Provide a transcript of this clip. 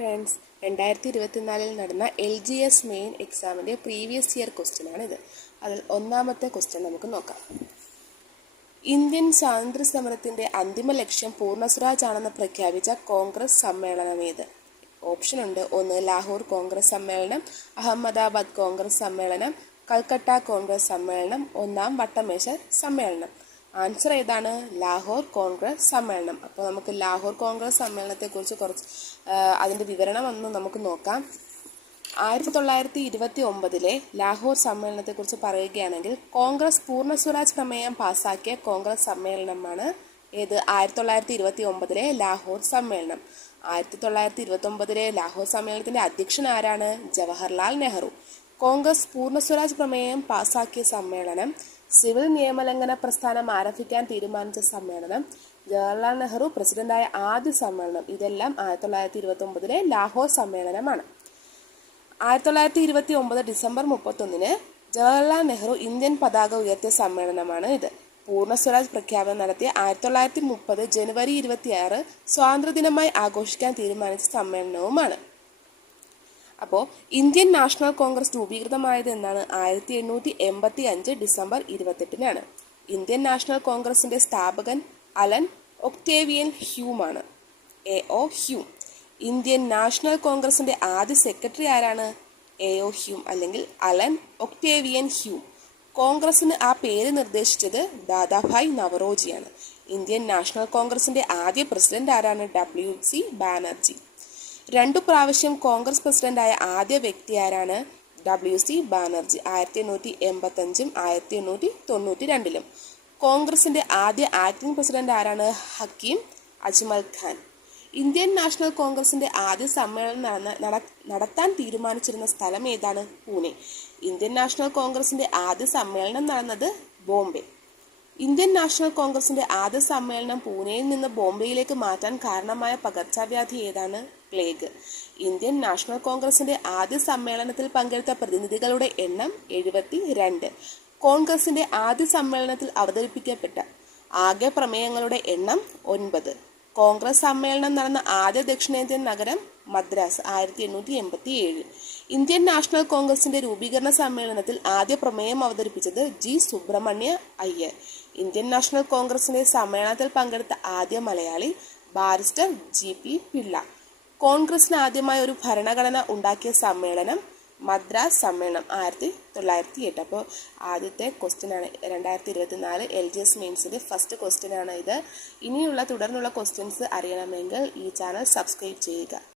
Friends, 2024 നടന്ന LGS main എക്സാമിൻ്റെ previous year ക്വസ്റ്റ്യനാണിത്. അതിൽ ഒന്നാമത്തെ ക്വസ്റ്റ്യൻ നമുക്ക് നോക്കാം. ഇന്ത്യൻ സ്വാതന്ത്ര്യ സമരത്തിൻ്റെ അന്തിമ ലക്ഷ്യം പൂർണ്ണ സ്വരാജ് ആണെന്ന് പ്രഖ്യാപിച്ച കോൺഗ്രസ് സമ്മേളനമേത്? ഓപ്ഷനുണ്ട്. 1 ലാഹോർ കോൺഗ്രസ് സമ്മേളനം, അഹമ്മദാബാദ് കോൺഗ്രസ് സമ്മേളനം, കൽക്കട്ട കോൺഗ്രസ് സമ്മേളനം, 1-ാം വട്ടമേശ സമ്മേളനം. ആൻസർ ഏതാണ്? ലാഹോർ കോൺഗ്രസ് സമ്മേളനം. അപ്പോൾ നമുക്ക് ലാഹോർ കോൺഗ്രസ് സമ്മേളനത്തെക്കുറിച്ച് കുറച്ച് അതിൻ്റെ വിവരണം ഒന്ന് നമുക്ക് നോക്കാം. 1929 ലാഹോർ സമ്മേളനത്തെക്കുറിച്ച് പറയുകയാണെങ്കിൽ കോൺഗ്രസ് പൂർണ്ണ സ്വരാജ് പ്രമേയം പാസാക്കിയ കോൺഗ്രസ് സമ്മേളനമാണ് ഏത്? 1929 ലാഹോർ സമ്മേളനം. 1929 ലാഹോർ സമ്മേളനത്തിൻ്റെ അധ്യക്ഷൻ ആരാണ്? ജവഹർലാൽ നെഹ്റു. കോൺഗ്രസ് പൂർണ്ണ സ്വരാജ് പ്രമേയം പാസാക്കിയ സമ്മേളനം, സിവിൽ നിയമലംഘന പ്രസ്ഥാനം ആരംഭിക്കാൻ തീരുമാനിച്ച സമ്മേളനം, ജവഹർലാൽ നെഹ്റു പ്രസിഡന്റായ ആദ്യ സമ്മേളനം, ഇതെല്ലാം 1929 ലാഹോർ സമ്മേളനമാണ്. 1929 ഡിസംബർ 31 ജവഹർലാൽ നെഹ്റു ഇന്ത്യൻ പതാക ഉയർത്തിയ സമ്മേളനമാണ് ഇത്. പൂർണ്ണ സ്വരാജ് പ്രഖ്യാപനം നടത്തിയ 1930 ജനുവരി 26 സ്വാതന്ത്ര്യദിനമായി ആഘോഷിക്കാൻ തീരുമാനിച്ച സമ്മേളനവുമാണ്. അപ്പോൾ ഇന്ത്യൻ നാഷണൽ കോൺഗ്രസ് രൂപീകൃതമായത് എന്നാണ്? 1885 ഡിസംബർ 28 ഇന്ത്യൻ നാഷണൽ കോൺഗ്രസിൻ്റെ സ്ഥാപകൻ അലൻ ഒക്ടേവിയൻ ഹ്യൂമാണ്. AO Hume. ഇന്ത്യൻ നാഷണൽ കോൺഗ്രസിൻ്റെ ആദ്യ സെക്രട്ടറി ആരാണ്? AO ഹ്യൂം അല്ലെങ്കിൽ അലൻ ഒക്ടേവിയൻ ഹ്യൂം. കോൺഗ്രസിന് ആ പേര് നിർദ്ദേശിച്ചത് ദാദാഭായ് നവറോജിയാണ്. ഇന്ത്യൻ നാഷണൽ കോൺഗ്രസിൻ്റെ ആദ്യ പ്രസിഡന്റ് ആരാണ്? WC ബാനർജി. 2 പ്രാവശ്യം കോൺഗ്രസ് പ്രസിഡന്റായ ആദ്യ വ്യക്തി ആരാണ്? WC ബാനർജി. 1885 1892. കോൺഗ്രസിന്റെ ആദ്യ ആക്ടിംഗ് പ്രസിഡന്റ് ആരാണ്? ഹക്കീം അജ്മൽ ഖാൻ. ഇന്ത്യൻ നാഷണൽ കോൺഗ്രസിന്റെ ആദ്യ സമ്മേളനം നടത്താൻ തീരുമാനിച്ചിരുന്ന സ്ഥലം ഏതാണ്? പൂനെ. ഇന്ത്യൻ നാഷണൽ കോൺഗ്രസിന്റെ ആദ്യ സമ്മേളനം നടന്നത് ബോംബെ. ഇന്ത്യൻ നാഷണൽ കോൺഗ്രസിന്റെ ആദ്യ സമ്മേളനം പൂനെയിൽ നിന്ന് ബോംബെയിലേക്ക് മാറ്റാൻ കാരണമായ പകർച്ചവ്യാധി ഏതാണ്? പ്ലേഗ്. ഇന്ത്യൻ നാഷണൽ കോൺഗ്രസിന്റെ ആദ്യ സമ്മേളനത്തിൽ പങ്കെടുത്ത പ്രതിനിധികളുടെ എണ്ണം 72. കോൺഗ്രസിന്റെ ആദ്യ സമ്മേളനത്തിൽ അവതരിപ്പിക്കപ്പെട്ട ആകെ പ്രമേയങ്ങളുടെ എണ്ണം 9. കോൺഗ്രസ് സമ്മേളനം നടന്ന ആദ്യ ദക്ഷിണേന്ത്യൻ നഗരം മദ്രാസ്. 1887. ഇന്ത്യൻ നാഷണൽ കോൺഗ്രസിന്റെ രൂപീകരണ സമ്മേളനത്തിൽ ആദ്യ പ്രമേയം അവതരിപ്പിച്ചത് G Subramania Iyer. Indian national കോൺഗ്രസിന്റെ സമ്മേളനത്തിൽ പങ്കെടുത്ത ആദ്യ മലയാളി ബാരിസ്റ്റർ GP പിള്ള. കോൺഗ്രസിന് ആദ്യമായി ഒരു ഭരണഘടന ഉണ്ടാക്കിയ സമ്മേളനം മദ്രാസ് സമ്മേളനം 1908. അപ്പോൾ ആദ്യത്തെ ക്വസ്റ്റ്യനാണ് 2024 LGS മെയിൻസിൻ്റെ ഫസ്റ്റ് ക്വസ്റ്റ്യനാണ് ഇത്. ഇനിയുള്ള തുടർന്നുള്ള ക്വസ്റ്റ്യൻസ് അറിയണമെങ്കിൽ ഈ ചാനൽ സബ്സ്ക്രൈബ് ചെയ്യുക.